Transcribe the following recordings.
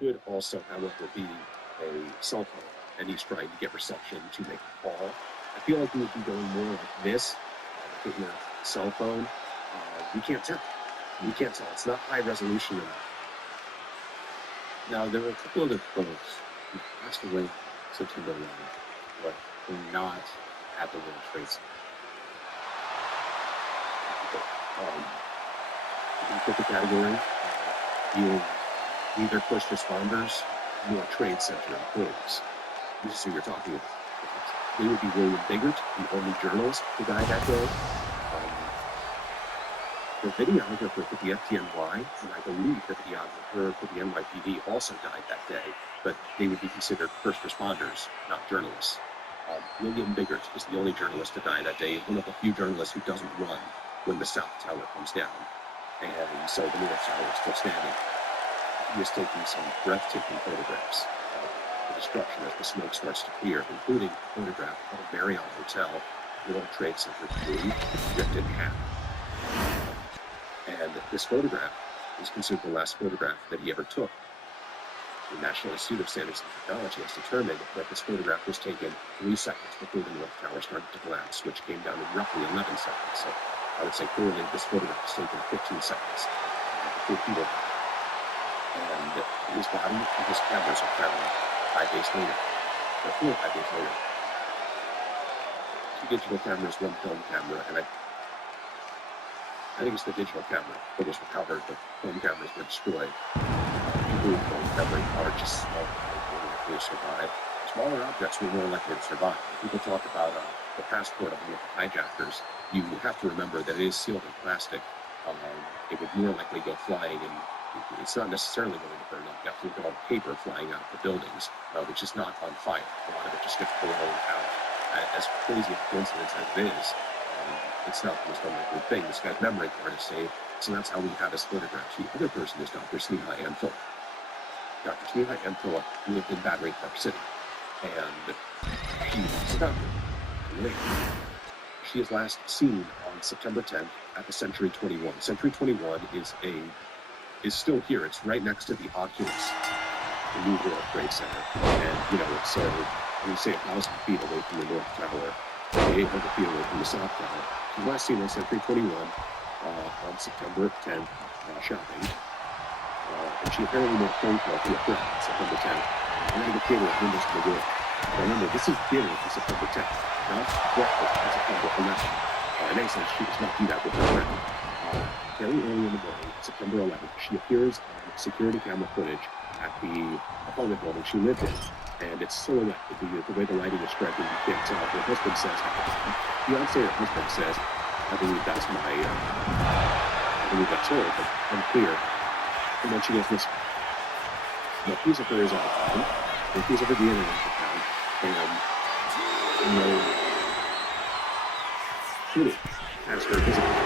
could also, however, be a cell phone, and he's trying to get reception to make a call. I feel like he would be going more like this. If it were a cell phone, we can't tell. We can't tell. It's not high resolution enough. Now, there were a couple other folks who passed away September 11th, but were not at the World Trade Center. You put the category being neither first responders nor trade center employees. This is who you're talking about. It would be William Biggert, the only journalist who died that day. The videographer for the FDNY, and I believe the videographer for the NYPD also died that day, but they would be considered first responders, not journalists. William Biggert is the only journalist to die that day, one of the few journalists who doesn't run when the South Tower comes down. And so the North Tower is still standing. He is taking some breathtaking photographs of the destruction as the smoke starts to clear, including a photograph of a Marriott Hotel, World Trade Center 3, ripped in half. And this photograph is considered the last photograph that he ever took. The National Institute of Standards and Technology has determined that this photograph was taken 3 seconds before the North Tower started to collapse, which came down in roughly 11 seconds. So I would say clearly this photograph was taken 15 seconds before people died. And his body and his cameras are found 5 days later, or 4 or 5 days later. 2 digital cameras, 1 film camera, and I think it's the digital camera that was recovered, but film cameras were destroyed. People with film camera are just small, more likely to survive. Smaller objects were more likely to survive. People talk about the passport of one of the hijackers. You have to remember that it is sealed in plastic. It would more likely go flying, and it's not necessarily going to burn up. You have to look at all the paper flying out of the buildings, which is not on fire. A lot of it just gets blown out. As crazy a coincidence as it is, it's not the most unlikely thing. This guy's memory card is saved, so that's how we have his photograph. The other person is Dr. Sneha Ann Philip. Dr. Sneha Ann Philip lived in Battery Park City, and she's not late. She is last seen on September 10th at the Century 21. Century 21 is still here. It's right next to the Oculus, the new World Trade Center, and it's when you say 1,000 feet away from the North Tower, 800 feet away from the South Tower. She's last seen on Century 21 on September 10th, shopping. And she apparently made a phone call to a friend on September 10th. I'm going to theater at Windows to the World. Remember, this is dinner on September 10th, not breakfast on September 11th. In any sense, she does not do that with her friend. Very early in the morning, September 11th, she appears on security camera footage at the apartment building she lived in. And it's silhouette. The way the lighting is striking, you can't tell. Her husband says, fiance or husband says, I believe that's her, but unclear. And then she goes missing. The piece of her is out of town. The piece of her DNA is out of town. And no shooting as her visitor.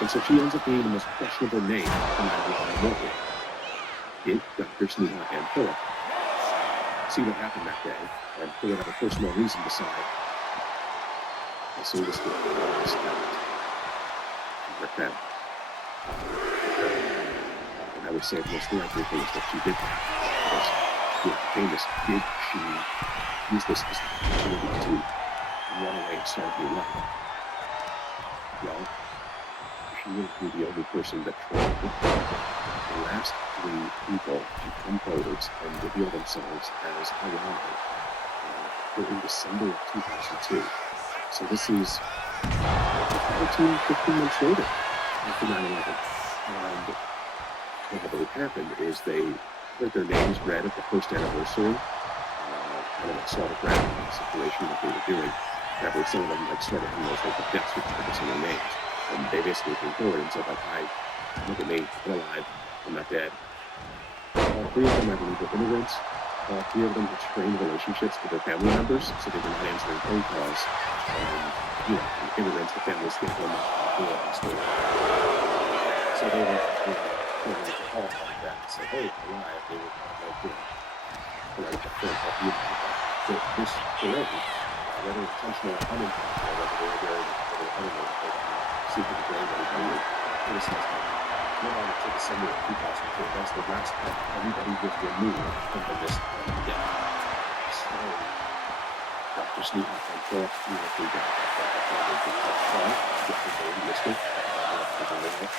And so she ends up being the most questionable name in 9/11 remote. It, Dr. Sneha Ann Philip. See what happened that day, and they would have a personal reason to decide. And so this was that. And I would say the most likely thing is that she did that. Because the famous, did she use this as an opportunity to run away and start a new life? Well, she wouldn't be the only person that tried to. The last 3 people to come forward and reveal themselves as alive were in December of 2002. So this is 15 months later after 9/11. And what I believe happened is they heard their names read at the first anniversary, kind of a sort of gratifying situation that they were doing. That way some of them started having those like the death certificates in their names. And they basically came forward and said, like, hi, look at me, I'm alive, I'm not dead. All 3 of them, I believe, were immigrants. All 3 of them had strained relationships with their family members, so they were not answering phone calls. Immigrants, the families get home and stuff. So they were call like that and say, hey, I'm alive. They were like, a phone call you. But this delay, whether intentional or unintentional, whether they were there or unaware, seeking to blame anybody, criticizing, no one to December of 2002. That's the last time everybody was removed from the list again. So, Dr. Sneaton and Philip, you know, they got that family to help try to get the name listed for the label.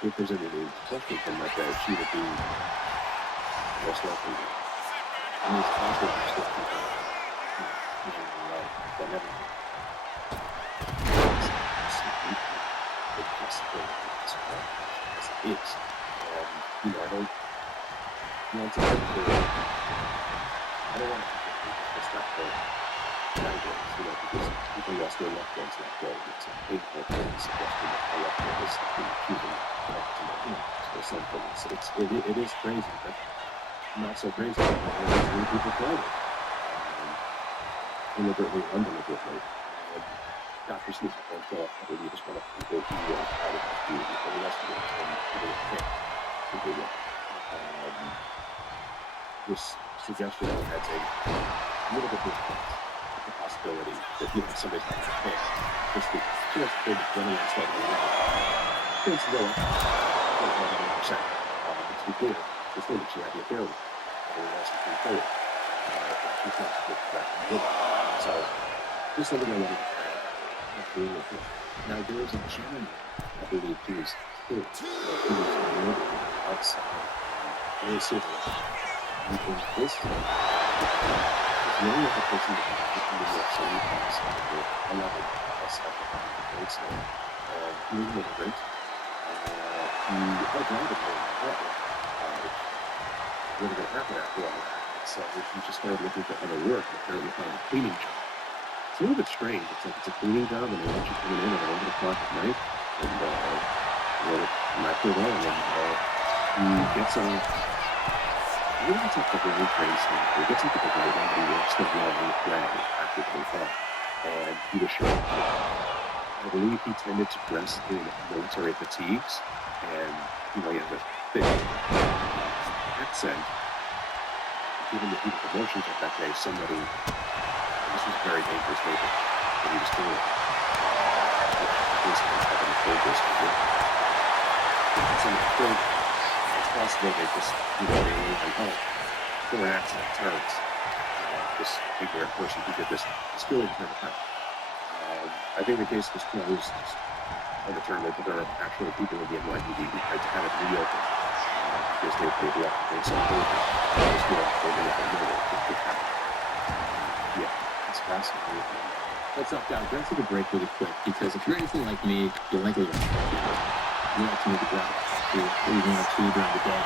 And if there's any question from that day, she would be most likely. I mean, it's possible to still people, you know, that never the possibility as well as it is. You know, I don't want to get the, I don't want to get disrespectful language, you know, because people lost their loved ones that day. It's a painful thing to suggest that a loved one is choosing or something. It is crazy, but not so crazy. Many people killed it, deliberately or undeliberately. Dr. Sneaton, I believe, is one of the people who out of the and the rest of it from people that can't do it. This suggestion has a little bit of the possibility that, you know, somebody's not going to pay. Just the chance that they're running and slightly around. It's lower, 100%. To be clear, it's clear that she had the affair with everyone else has been forward. She's not a good threat to live. So, just something I wanted to agree with it. Now, there is a gentleman, I believe, who was killed, who was murdered outside very civil. And this is the only other person that in New York City has over 11 outside the place. He was an immigrant. He had a driver in the apartment, which wasn't going to happen after all that. So he just started looking for other work, and apparently found a cleaning job. It's a little bit strange. It's like it's a cleaning job, and they want you coming in at 11 o'clock at night, and you know, not for long. And he gets on. He gets up the very train station. He gets up at the right end. He works the long flag after 25, and he was shot. I believe he tended to dress in military fatigues, and you know, he has a thick accent. Given the heat of emotions of that day, this was a very dangerous movement that he was doing. It's possible they just, you know, they were like, oh, for an accident, terrorists. This ignorant person who did this. It's really turned out. I think the case was closed undetermined, but there are actually people in the NYPD who tried to have it reopened because they left things on yeah, it's fascinating. Let's not down. Let's take a break really quick because if you're anything like me, you like a little. You like to make a drive. You're even like two during the day.